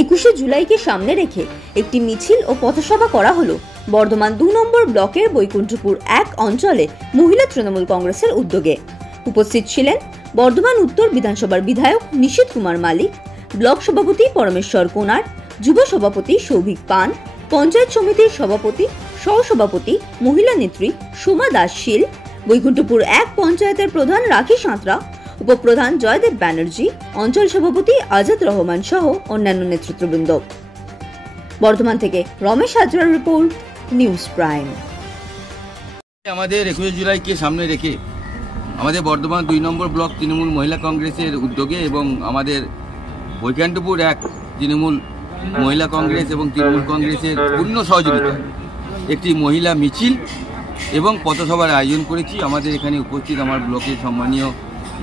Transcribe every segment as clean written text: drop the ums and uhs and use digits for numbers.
21শে জুলাইকে সামনে রেখে একটি মিছিল ও পথসভা করা হলো বর্ধমান 2 নম্বর ব্লকের বৈকুণ্ঠপুর 1 অঞ্চলে মহিলা তৃণমূল কংগ্রেসের উদ্যোগে। উপস্থিত ছিলেন বর্ধমান উত্তর বিধানসভার বিধায়ক নিশীথ কুমার মালিক, ব্লক সভাপতি পরমেশ্বর কোনার, যুব সভাপতি সৌভিক পান, পঞ্চায়েত সমিতির সভাপতি, সহসভাপতি, মহিলা নেত্রী সোমা দাস শীল, বৈকুণ্ঠপুর 1 পঞ্চায়েতের প্রধান রাখি সাঁতরা, উপপ্রধান জয়দেব ব্যানার্জি, অঞ্চল সভাপতি আজাদ রহমান সহ অন্যান্য নেতৃত্ববৃন্দ। বর্ধমান থেকে রমেশ হাজরার রিপোর্ট, নিউজ প্রাইম। আমাদের 21শে জুলাইকে সামনে রেখে আমাদের বর্ধমান 2 নম্বর ব্লক তৃণমূল মহিলা কংগ্রেসের উদ্যোগে এবং আমাদের বৈকুণ্ঠপুর 1 তৃণমূল মহিলা কংগ্রেস এবং তৃণমূল কংগ্রেসের পূর্ণ সহযোগিতায় একটি মহিলা মিছিল এবং পথসভার আয়োজন করেছি। আমাদের এখানে উপস্থিত আমার ব্লকের সম্মানীয়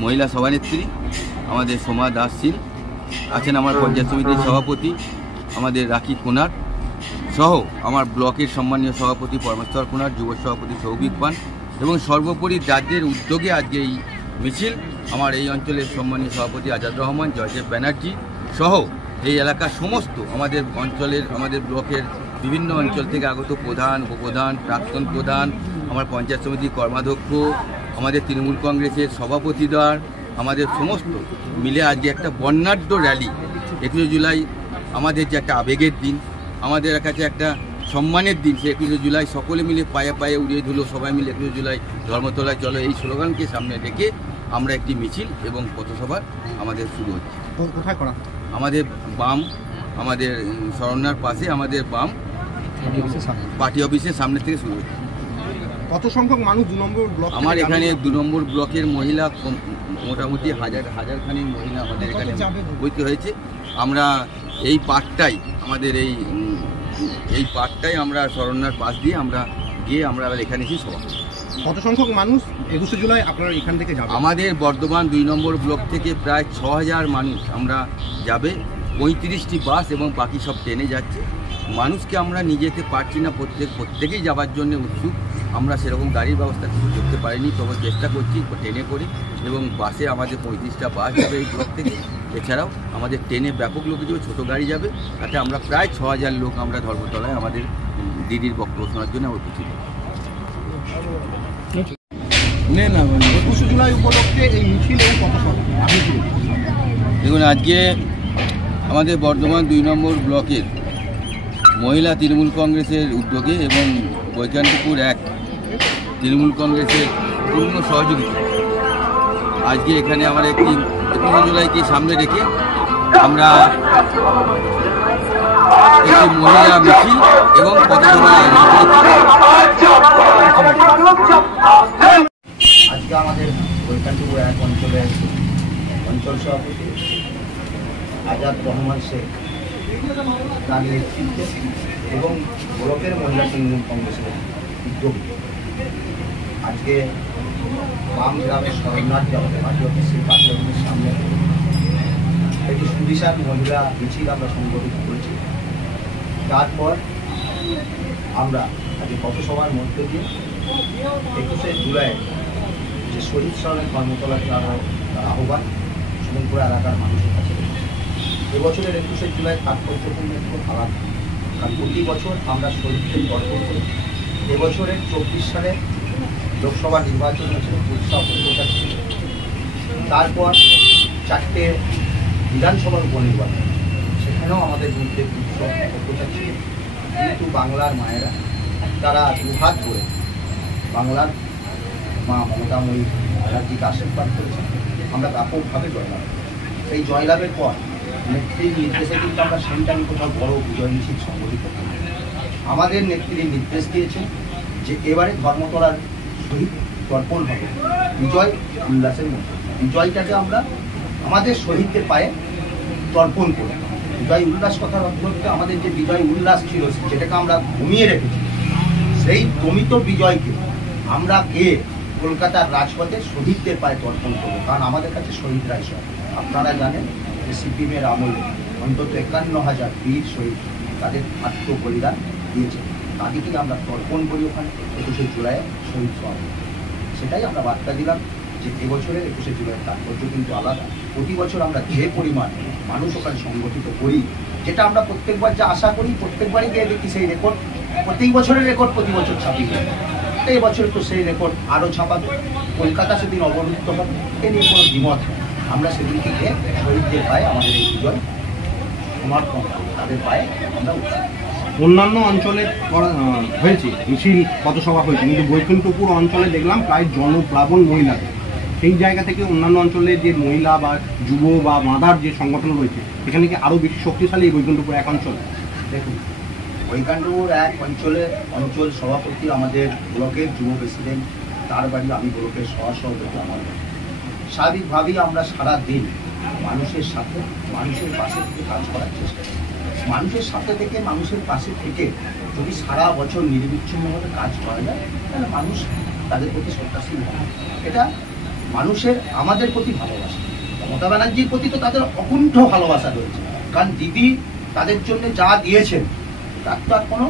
মহিলা সভানেত্রী আমাদের সোমা দাস শীল আছেন, আমার পঞ্চায়েত সমিতির সভাপতি আমাদের রাখি কোনার সহ আমার ব্লকের সম্মানীয় সভাপতি পরমেশ্বর কোনার, যুব সভাপতি সৌভিক পান এবং সর্বোপরি রাজ্যের উদ্যোগে আজকে এই মিছিল আমার এই অঞ্চলের সম্মানীয় সভাপতি আজাদ রহমান, জয়দেব ব্যানার্জি সহ এই এলাকার সমস্ত আমাদের অঞ্চলের আমাদের ব্লকের বিভিন্ন অঞ্চল থেকে আগত প্রধান, উপপ্রধান, প্রাক্তন প্রধান, আমার পঞ্চায়েত সমিতির কর্মাধ্যক্ষ, আমাদের তৃণমূল কংগ্রেসের সভাপতিদ্বয়, আমাদের সমস্ত মিলে আজকে একটা বর্ণাঢ্য র্যালি। 21শে জুলাই আমাদের যে একটা আবেগের দিন, আমাদের কাছে একটা সম্মানের দিন, সে 21শে জুলাই সকলে মিলে পায়ে পায়ে উড়িয়ে ধুলো, সবাই মিলে 21শে জুলাই ধর্মতলায় চলো এই স্লোগানকে সামনে রেখে আমরা একটি মিছিল এবং পথসভা আমাদের শুরু হচ্ছে। কোথায় করা? আমাদের বাম, আমাদের শরণার পাশে আমাদের বাম পার্টি অফিসের সামনে থেকে শুরু হচ্ছে। কত সংখ্যক মানুষ 2 নম্বর ব্লক? আমার এখানে 2 নম্বর ব্লকের মহিলা মোটামুটি হাজার খানিক মহিলা আমাদের এখানে বইতে হয়েছে। আমরা এই পার্টটাই আমাদের এই পার্টটাই আমরা শরণার পাশ দিয়ে আমরা গিয়ে আমরা এখানে এসে সভা। কত সংখ্যক মানুষ 21শে জুলাই আপনারা এখান থেকে যাবেন? আমাদের বর্ধমান 2 নম্বর ব্লক থেকে প্রায় 6000 মানুষ আমরা যাবে। 35টি বাস এবং বাকি সব ট্রেনে যাচ্ছে। মানুষকে আমরা নিয়ে যেতে পারছি না, প্রত্যেকেই যাওয়ার জন্য উৎসুক। আমরা সেরকম গাড়ির ব্যবস্থা কিছু করতে পারিনি, তবে চেষ্টা করছি ট্রেনে করে এবং বাসে আমাদের 35টা বাস যাবে এই ব্লক থেকে। এছাড়াও আমাদের ট্রেনে ব্যাপক লোক যাবে, ছোটো গাড়ি যাবে। তাতে আমরা প্রায় 6000 লোক আমরা ধর্মতলায় আমাদের দিদির বক্তব্য শোনার জন্য উপস্থিত। 21শে জুলাই উপলক্ষে এই মিছিল এবং পথসভা দেখুন, আজকে আমাদের বর্ধমান 2 নম্বর ব্লকের মহিলা তৃণমূল কংগ্রেসের উদ্যোগে এবং বৈকুণ্ঠপুর 1 তৃণমূল কংগ্রেসের পূর্ণ সহযোগিতা আজকে এখানে আমরা একটি 21শে জুলাইকে সামনে রেখে আমরা একটি মহিলা মিছিল এবং পথসভা আজকে আমাদের বৈকুণ্ঠপুর 1 অঞ্চলের অঞ্চল সভাপতি আজাদ রহমান শেখ তার নেতৃত্বে এবং ব্লকের মহিলা তৃণমূল কংগ্রেসের উদ্যোগ আজকে বাম গ্রামের শরণার্থ পার্টি অফিসের সামনে একটি সুবিশাল মহিলা মিছিল আমরা সংগঠিত করেছি। তারপর আমরা আজকে পথসভার মধ্য দিয়ে 21শে জুলাই যে শহীদ স্মরণে ধর্মতলা তার আহ্বান সুমনপুর এলাকার মানুষের কাছে এবছরের 21শে জুলাই তাৎপর্যপূর্ণ একটু আলাদা, কারণ প্রতি বছর আমরা শহীদদের অর্পণ করি। এবছরের 24 সালে লোকসভা নির্বাচন হয়েছিল, উৎসব অত্যাচার ছিল। তারপর 4টে বিধানসভার উপনির্বাচন, সেখানেও আমাদের বিরুদ্ধে উৎসব অত্যাচার ছিল। কিন্তু বাংলার মায়েরা তারা দুহাত করে বাংলার মা মমতাময়ী ব্যানার্জিকে আশীর্বাদ করেছেন। আমরা ব্যাপকভাবে জয়লাভ। এই জয়লাভের পর নেত্রীর নির্দেশে কিন্তু আমরা সেন্টারে কোথাও বড় বিজয় মিছিল সংগঠিত করি। আমাদের নেত্রীর নির্দেশ দিয়েছেন যে এবারে ধর্মতলার শহীদ তর্পণ হবে বিজয় উল্লাসের মধ্যে। বিজয়টাকে আমরা আমাদের শহীদদের পায়ে তর্পণ করি। বিজয় উল্লাস কথার অর্থ হচ্ছে আমাদের যে বিজয় উল্লাস ছিল যেটাকে আমরা ঘুমিয়ে রেখেছি, সেই দমিত বিজয়কে আমরা কলকাতার রাজপথে শহীদদের পায়ে তর্পণ করবো। কারণ আমাদের কাছে শহীদরাই সব। আপনারা জানেন যে সিপিএমের আমলে অন্তত 51,000 বীর শহীদ তাদের আত্ম বলিদান দিয়েছে। তাদেরকে আমরা তর্পণ করি ওখানে 21শে জুলাই শহীদ সভা। সেটাই আমরা বার্তা দিলাম যে এবছরের 21শে জুলাই তাৎপর্য কিন্তু আলাদা। প্রতি বছর আমরা যে পরিমাণ মানুষ ওখানে সংগঠিত করি, যেটা আমরা প্রত্যেকবার যা আশা করি প্রত্যেকবারই গিয়ে দেখি সেই রেকর্ড, প্রত্যেক বছরের রেকর্ড প্রতি বছর ছাপিয়ে যায়। এই বছর তো সেই রেকর্ড আরও ছাপাবে। কলকাতা সেদিন অবরুদ্ধ হবে, এ নিয়ে কোনো দ্বিমত নেই। আমরা সেদিনকে গিয়ে শহীদদের পায়ে আমাদের এই বিজয় সমর্পণ, তাদের পায়ে আমরা অন্যান্য অঞ্চলে হয়েছে মিছিল পথসভা হয়েছে, কিন্তু বৈকুণ্ঠপুর অঞ্চলে দেখলাম প্রায় জনপ্লাবন মহিলাদের। সেই জায়গা থেকে অন্যান্য অঞ্চলে যে মহিলা বা যুব বা মাদার যে সংগঠন রয়েছে, সেখানে কি আরও বেশি শক্তিশালী এই বৈকুণ্ঠপুর এক অঞ্চল? দেখুন, বৈকুণ্ঠপুর এক অঞ্চল সভাপতি আমাদের ব্লকের যুব প্রেসিডেন্ট, তার বাড়ি আমি ব্লকের সহসভাপতি আমার। স্বাভাবিকভাবেই আমরা সারা দিন মানুষের সাথে, মানুষের পাশে থেকে কাজ করার চেষ্টা করি। মানুষের সাথে থেকে, মানুষের পাশে থেকে যদি সারা বছর নির্বিচ্ছিন্নভাবে কাজ করা যায়, তাহলে মানুষ তাদের প্রতি শ্রদ্ধাশীল হয়। এটা মানুষের আমাদের প্রতি ভালোবাসা। মমতা ব্যানার্জির প্রতি তো তাদের অকুণ্ঠ ভালোবাসা রয়েছে, কারণ দিদি তাদের জন্য যা দিয়েছেন তার তো আর কোনো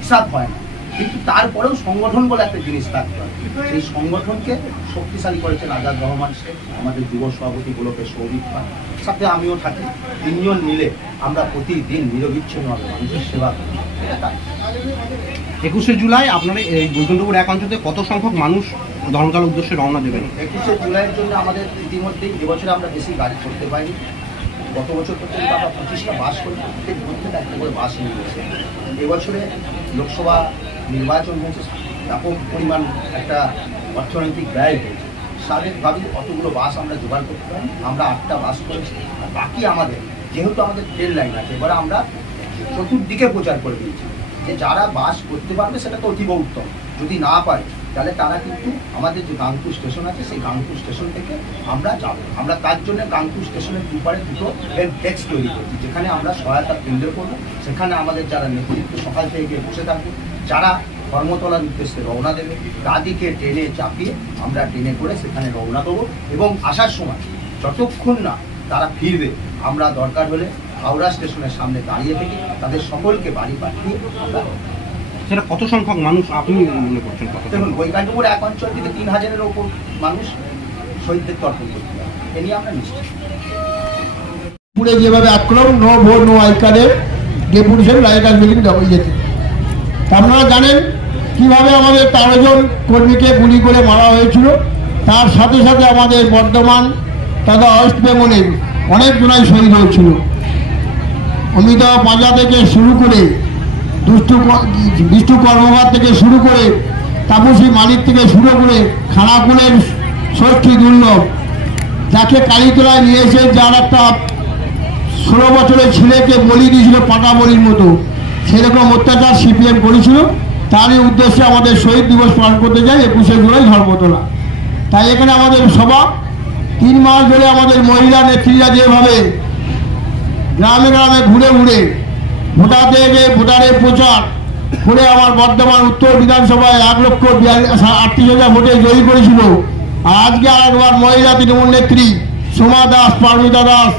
হিসাব হয় না। কিন্তু তারপরেও সংগঠন বলে একটা জিনিস থাকতে হয়, সেই সংগঠনকে শক্তিশালী করেছেন আজাদ রহমান শেখ, আমাদের যুব সভাপতি ব্লকের সৌভিক খান, সাথে আমিও থাকি। তিনজন মিলে আমরা প্রতিদিন নিরবিচ্ছিন্নভাবে মানুষের সেবা করি। এটা তাই। 21শে জুলাই আপনারা এই বৈকুণ্ঠপুর এক অঞ্চলে কত সংখ্যক মানুষ ধর্মতলার উদ্দেশ্যে রওনা দেবেন? 21শে জুলাইয়ের জন্য আমাদের ইতিমধ্যেই এবছরে আমরা বেশি গাড়ি করতে পারিনি। গত বছর পর্যন্ত আমরা 25টা বাস করে প্রত্যেক বুথ থেকে একটা করে বাস নিয়ে গেছি। এবছরে লোকসভা নির্বাচন হয়েছে, ব্যাপক পরিমাণ একটা অর্থনৈতিক ব্যয় হয়েছে। স্বাভাবিকভাবেই অতগুলো বাস আমরা জোগাড় করতে পারি। আমরা 8টা বাস করেছি, আর বাকি আমাদের যেহেতু আমাদের ট্রেন লাইন আছে, এবারে আমরা চতুর্দিকে প্রচার করে দিয়েছি যে যারা বাস করতে পারবে সেটা তো অতীব উত্তম, যদি না পারে তাহলে তারা কিন্তু আমাদের যে গাংপুর স্টেশন আছে সেই গাংপুর স্টেশন থেকে আমরা যাব। আমরা তার জন্য গাংপুর স্টেশনের দুপারে দুটো হেল্প ডেস্ক তৈরি করছি, যেখানে আমরা সহায়তা কেন্দ্র করব। সেখানে আমাদের যারা নেতৃত্ব সকাল থেকে গিয়ে বসে থাকবে, যারা ধর্মতলার উদ্দেশ্যে রওনা দেবে তাদেরকে ট্রেনে চাপিয়ে আমরা ট্রেনে করে সেখানে রওনা দেবো। এবং আসার সময় যতক্ষণ না তারা ফিরবে, আমরা দরকার হলে হাওড়া স্টেশনের সামনে দাঁড়িয়ে থেকে তাদের সকলকে বাড়ি পাঠিয়ে আমরা। সেটা কত সংখ্যক মানুষ আপনি মনে করছেন? দেখুন, বৈকুণ্ঠপুর এক অঞ্চল থেকে 3000-এর ওপর মানুষ শহীদদের তর্পণ করতে হবে, এ নিয়ে আমরা নিশ্চিত। পুরে যেভাবে আক্রমণ নো ভোট নো আই কার্ডের যে পুলিশের রায়গঞ্জ মিলিং ইয়েতে, আপনারা জানেন কিভাবে আমাদের 13 জন কর্মীকে গুলি করে মারা হয়েছিল। তার সাথে সাথে আমাদের বর্ধমান তথা ওয়েস্ট বেঙ্গলের অনেক জনাই শহীদ হয়েছিল। অমিতাভ পাজা থেকে শুরু করে বিষ্ণু কর্মকার থেকে শুরু করে তাপসী মালিক থেকে শুরু করে খানাকুলের ষষ্ঠী দুর্লভ, যাকে কালীতলায় নিয়ে এসে যার একটা 16 বছরের ছেলেকে বলি দিয়েছিল পাটা বলির মতো, সেরকম অত্যাচার সিপিএম করেছিল। তারই উদ্দেশ্যে আমাদের শহীদ দিবস পালন করতে যাই 21শে জুলাই ধর্মতলা। তাই এখানে আমাদের সভা 3 মাস ধরে আমাদের মহিলা নেত্রীরা যেভাবে গ্রামে গ্রামে ঘুরে ঘুরে ভোটারের প্রচার করে আমার বর্ধমান উত্তর বিধানসভায় 1,38,000 ভোটে জয়ী করেছিল। আর আজকে আরেকবার মহিলা তৃণমূল নেত্রী সোমা দাস, পারমিতা দাস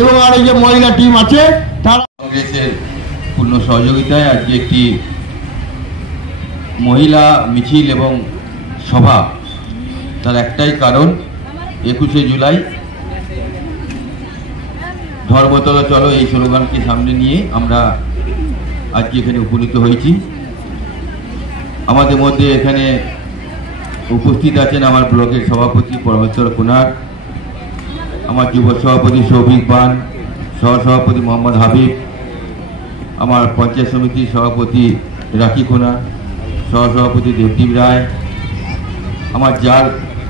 এবং আর এই যে মহিলা টিম আছে তারা কংগ্রেসের পূর্ণ সহযোগিতায় আজকে একটি মহিলা মিছিল এবং সভা। তার একটাই কারণ, 21শে জুলাই ধর্মতলা চলো এই স্লোগানকে সামনে নিয়ে আমরা আজকে এখানে উপনীত হয়েছি। আমাদের মধ্যে এখানে উপস্থিত আছেন আমার ব্লকের সভাপতি পরমেশ্বর কুনার, আমার যুব সভাপতি সৌভিক পান, সহসভাপতি মোহাম্মদ হাবিব, আমার পঞ্চায়েত সমিতির সভাপতি রাখি কুনার, সহসভাপতি দেবদীপ রায়, আমার যার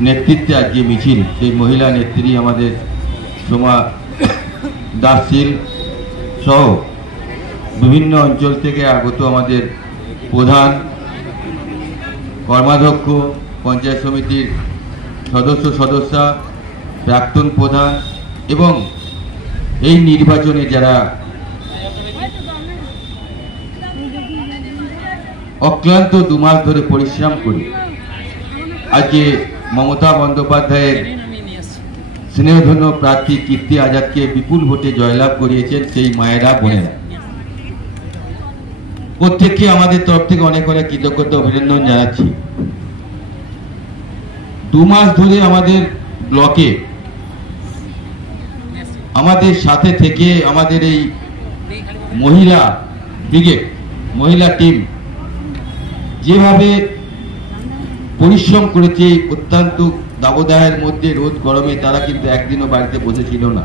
নেতৃত্বে আজকে মিছিল সেই মহিলা নেত্রী আমাদের সোমা দাসশীল সহ বিভিন্ন অঞ্চল থেকে আগত আমাদের প্রধান, কর্মাধ্যক্ষ, পঞ্চায়েত সমিতির সদস্যা, প্রাক্তন প্রধান এবং এই নির্বাচনে যারা অক্লান্ত 2 মাস ধরে পরিশ্রম করে আজকে মমতা বন্দ্যোপাধ্যায়ের স্নেহধন্য প্রার্থী কীর্তি আজাদকে বিপুল ভোটে জয়লাভ করিয়েছেন সেই মায়েরা, বোনেরা, প্রত্যেককে আমাদের তরফ থেকে অনেক অনেক কৃতজ্ঞতা অভিনন্দন জানাচ্ছি। 2 মাস ধরে আমাদের ব্লকে আমাদের সাথে থেকে আমাদের এই মহিলা ব্রিগেড, মহিলা টিম যেভাবে পরিশ্রম করেছে অত্যন্ত দাবদাহের মধ্যে, রোদ গরমে, তারা কিন্তু একদিনও বাড়িতে বসেছিল না।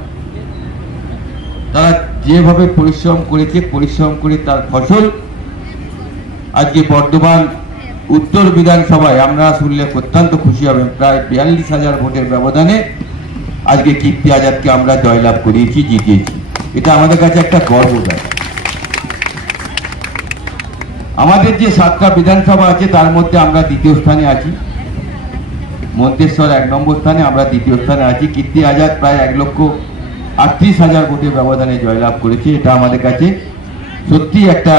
তারা যেভাবে পরিশ্রম করেছে, পরিশ্রম করে তার ফসল আজকে বর্ধমান উত্তর বিধানসভায় আপনারা শুনলে অত্যন্ত খুশি হবেন, প্রায় 42,000 ভোটের ব্যবধানে আজকে কীর্তি আজাদকে আমরা জয়লাভ করিয়েছি, জিতিয়েছি। এটা আমাদের কাছে একটা গর্ব দেয়। আমাদের যে 7টা বিধানসভা আছে তার মধ্যে আমরা দ্বিতীয় স্থানে আছি। মন্তেশ্বর 1 নম্বর স্থানে, আমরা দ্বিতীয় স্থানে আছি। কীর্তি আজাদ প্রায় 1,38,000 ভোটের ব্যবধানে জয়লাভ করেছে। এটা আমাদের কাছে সত্যি একটা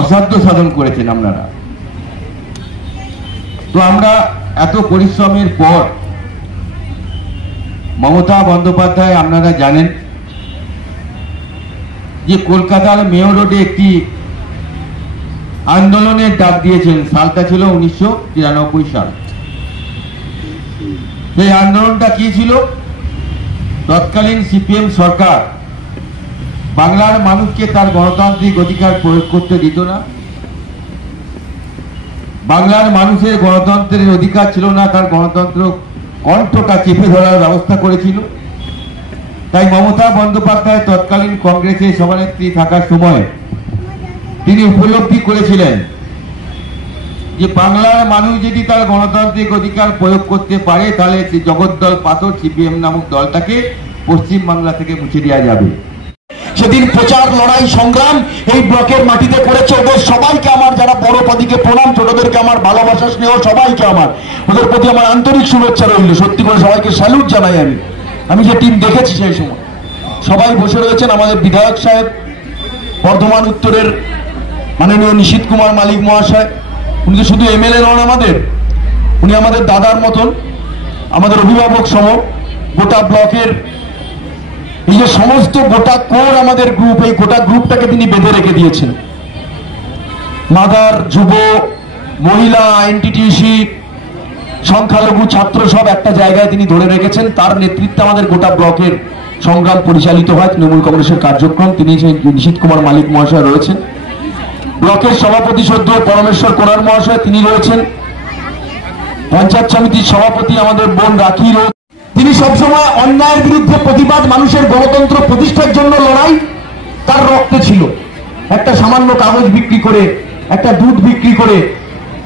অসাধ্য সাধন করেছেন আপনারা। তো আমরা এত পরিশ্রমের পর মমতা বন্দ্যোপাধ্যায়, আপনারা জানেন যে কলকাতার মেয়র রোডে একটি আন্দোলনের ডাক দিয়েছেন। সালটা ছিল 1993 সাল। সেই আন্দোলনটা কি ছিল? তৎকালীন সিপিএম সরকার বাংলার মানুষকে তার গণতান্ত্রিক অধিকার প্রয়োগ করতে দিত না। বাংলার মানুষের গণতন্ত্রের অধিকার ছিল না, তার গণতন্ত্র কণ্ঠটা চেপে ধরার ব্যবস্থা করেছিল। তাই মমতা বন্দ্যোপাধ্যায় তৎকালীন কংগ্রেসের সভানেত্রী থাকার সময় তিনি উপলব্ধি করেছিলেন যে বাংলার মানুষ যদি তার গণতান্ত্রিক অধিকার প্রয়োগ করতে পারে তাহলে জগদ্দল পাথর সিপিএম নামক দলটাকে পশ্চিম বাংলা থেকে মুছে দেওয়া যাবে। সেদিন প্রচার, লড়াই, সংগ্রাম এই ব্লকের মাটিতে করেছে। ওদের সবাইকে আমার, যারা বড় পদিকে প্রণাম, ছোটদেরকে আমার ভালোবাসা, স্নেহ, সবাইকে আমার, ওদের প্রতি আমার আন্তরিক শুভেচ্ছা রইল। সত্যি করে সবাইকে স্যালুট জানাই। আমি যে টিম দেখেছি সেই সময় সবাই বসে রয়েছেন। আমাদের বিধায়ক সাহেব, বর্ধমান উত্তরের মাননীয় নিশীথ কুমার মালিক মহাশয়, উনি তো শুধু এমএলএ নন আমাদের, উনি আমাদের দাদার মতন, আমাদের অভিভাবক সম। গোটা ব্লকের এই যে সমস্ত গোটা কোর আমাদের গ্রুপ, এই গোটা গ্রুপটাকে তিনি বেঁধে রেখে দিয়েছেন। মাদার, যুব, মহিলা, এনটিটিসি, সংখ্যালঘু, ছাত্র সব একটা জায়গায় তিনি ধরে রেখেছেন। তার নেতৃত্বে আমাদের গোটা ব্লকের সংগ্রাম পরিচালিত হয়, তৃণমূল কংগ্রেসের কার্যক্রম। তিনি নিশীথ কুমার মালিক মহাশয় রয়েছেন। ব্লকের সভাপতি সদ্য পরমেশ্বর কোনার মহাশয়, তিনি রয়েছেন। পঞ্চায়েত সমিতির সভাপতি আমাদের বোন রাখি রয়েছে। তিনি সবসময় অন্যায়ের বিরুদ্ধে প্রতিবাদ, মানুষের গণতন্ত্র প্রতিষ্ঠার জন্য লড়াই তার রক্তে ছিল। একটা সামান্য কাগজ বিক্রি করে, একটা দুধ বিক্রি করে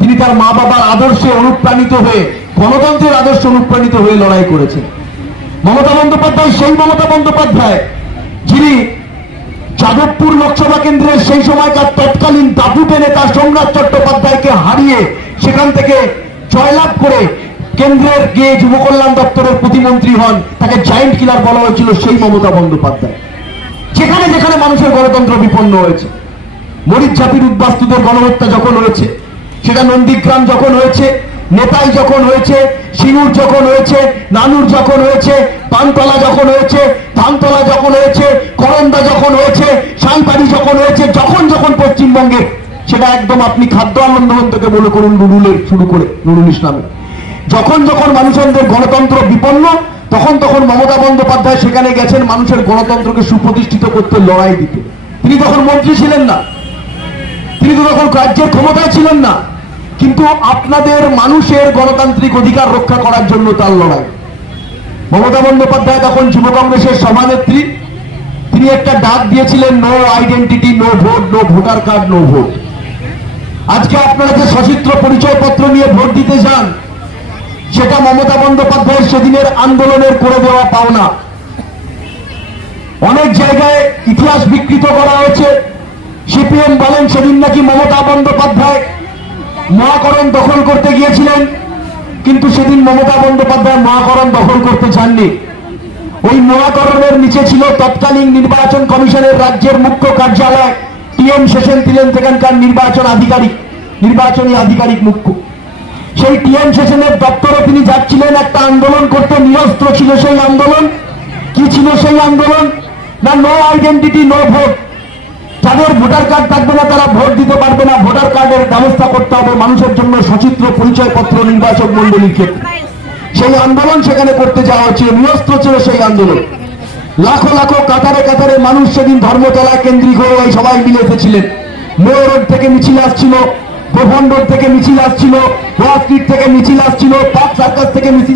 তিনি তার মা বাবার আদর্শে অনুপ্রাণিত হয়ে, গণতন্ত্রের আদর্শে অনুপ্রাণিত হয়ে লড়াই করেছেন। মমতা বন্দ্যোপাধ্যায় সেই মমতা বন্দ্যোপাধ্যায় যিনি যাদবপুর লোকসভা কেন্দ্রের সেই সময়কার তৎকালীন দাপুটে নেতা সোমনাথ চট্টোপাধ্যায়কে হারিয়ে সেখান থেকে জয়লাভ করে কেন্দ্রের গিয়ে যুব কল্যাণ দপ্তরের প্রতিমন্ত্রী হন। তাকে জায়েন্ট কিলার বলা হয়েছিল সেই মমতা বন্দ্যোপাধ্যায়। যেখানে যেখানে মানুষের গণতন্ত্র বিপন্ন হয়েছে, মরিচঝাপির উদ্বাস্তুদের গণহত্যা যখন হয়েছে, সেটা নন্দীগ্রাম যখন হয়েছে, নেতাই যখন হয়েছে, সিঙ্গুর যখন হয়েছে, নানুর যখন হয়েছে, পানতলা যখন হয়েছে, ধানতলা যখন হয়েছে, করন্দা যখন হয়েছে, সাঁইপাড়ি যখন হয়েছে, যখন যখন পশ্চিমবঙ্গে, সেটা একদম আপনি খাদ্য আন্দোলন থেকে মনে করুন নুরুলের শুরু করে, নুরুল ইসলামের, যখন যখন মানুষের গণতন্ত্র বিপন্ন, তখন তখন মমতা বন্দ্যোপাধ্যায় সেখানে গেছেন মানুষের গণতন্ত্রকে সুপ্রতিষ্ঠিত করতে, লড়াই দিতে। তিনি তখন মন্ত্রী ছিলেন না, তিনি তো তখন রাজ্যের ক্ষমতায় ছিলেন না, কিন্তু আপনাদের মানুষের গণতান্ত্রিক অধিকার রক্ষা করার জন্য তার লড়াই। মমতা বন্দ্যোপাধ্যায় তখন যুব কংগ্রেসের সভানেত্রী, তিনি একটা ডাক দিয়েছিলেন, no identity, no vote, no voter card, no vote. আজকে আপনারা যে সচিত্র পরিচয়পত্র নিয়ে ভোট দিতে যান, সেটা মমতা বন্দ্যোপাধ্যায়ের সেদিনের আন্দোলনের করে দেওয়া পাওনা। অনেক জায়গায় ইতিহাস বিকৃত করা হয়েছে। সিপিএম বলেন সেদিন নাকি মমতা বন্দ্যোপাধ্যায় মহাকরণ দখল করতে গিয়েছিলেন, কিন্তু সেদিন মমতা বন্দ্যোপাধ্যায় মহাকরণ দখল করতে চাননি। ওই মহাকরণের নিচে ছিল তৎকালীন নির্বাচন কমিশনের রাজ্যের মুখ্য কার্যালয়, টিএম সেশন ছিলেন সেখানকার নির্বাচনী আধিকারিক মুখ্য। সেই টিএম সেশনের দপ্তরে তিনি যাচ্ছিলেন একটা আন্দোলন করতে, নিরস্ত্র ছিল সেই আন্দোলন। কি ছিল সেই আন্দোলন? না, নো আইডেন্টিটি, নো ভোট। যাদের ভোটার কার্ড থাকবে না তারা ভোট দিতে পারবে না, ভোটার কার্ডের ব্যবস্থা করতে হবে মানুষের জন্য সচিত্র পরিচয়পত্র নির্বাচক মন্ডলীর ক্ষেত্রে। সেই আন্দোলন সেখানে করতে যাওয়া হচ্ছিল, নিরস্ত্র ছিল সেই আন্দোলন। লাখো লাখো কাতারে কাতারে মানুষ সেদিন ধর্মতলা কেন্দ্রিক হয়ে ওই সবাই মিলে এসেছিলেন। মেয়র রোড থেকে মিছিল আসছিল, গোপন রোড থেকে মিছিল আসছিল, ওয়ার্ড স্ট্রিট থেকে মিছিল আসছিল, পার্ক সার্কাস থেকে মিছিল